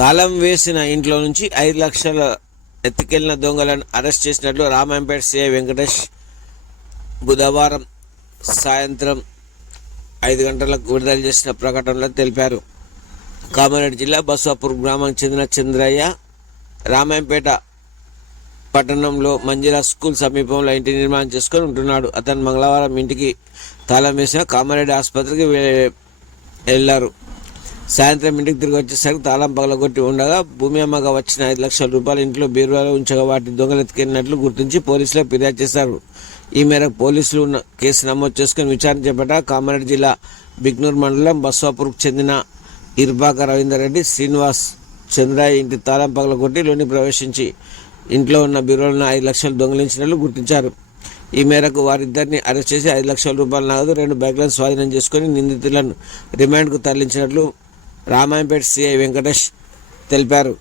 తాళం వేసిన ఇంట్లో నుంచి ఐదు లక్షల ఎత్తుకెళ్ళిన దొంగలను అరెస్ట్ చేసినట్లు రామాయంపేట సిఐ వెంకటేష్ బుధవారం సాయంత్రం ఐదు గంటలకు విడుదల చేసిన ప్రకటనలో తెలిపారు. కామారెడ్డి జిల్లా బస్వాపూర్ గ్రామానికి చెందిన చంద్రయ్య రామాయంపేట పట్టణంలో మంజిరా స్కూల్ సమీపంలో ఇంటి నిర్మాణం చేసుకొని ఉంటున్నాడు. అతను మంగళవారం ఇంటికి తాళం వేసిన కామారెడ్డి ఆసుపత్రికి వెళ్ళారు. సాయంత్రం ఇంటికి తిరిగి వచ్చేసరికి తాళం పగలగొట్టి ఉండగా భూమి అమ్మగా వచ్చిన ఐదు లక్షల రూపాయలు ఇంట్లో బీరువాలో ఉంచగా వాటిని దొంగలెత్తుకెళ్ళినట్లు గుర్తించి పోలీసులకు ఫిర్యాదు చేశారు. ఈ మేరకు పోలీసులు ఉన్న కేసు నమోదు చేసుకుని విచారణ చేపట్ట కామారెడ్డి జిల్లా బిగ్నూర్ మండలం బస్వాపూర్కు చెందిన ఇర్బాక రవీందర్ రెడ్డి శ్రీనివాస్ చంద్రయ్య ఇంటి తాళం పగలగొట్టి లోని ప్రవేశించి ఇంట్లో ఉన్న బీరువాలను ఐదు లక్షలు దొంగిలించినట్లు గుర్తించారు. ఈ మేరకు వారిద్దరిని అరెస్ట్ చేసి ఐదు లక్షల రూపాయల నగదు రెండు బ్యాగులను స్వాధీనం చేసుకుని నిందితులను రిమాండ్కు తరలించినట్లు రామాయంపేట సిఐ వెంకటేష్ తెలిపారు.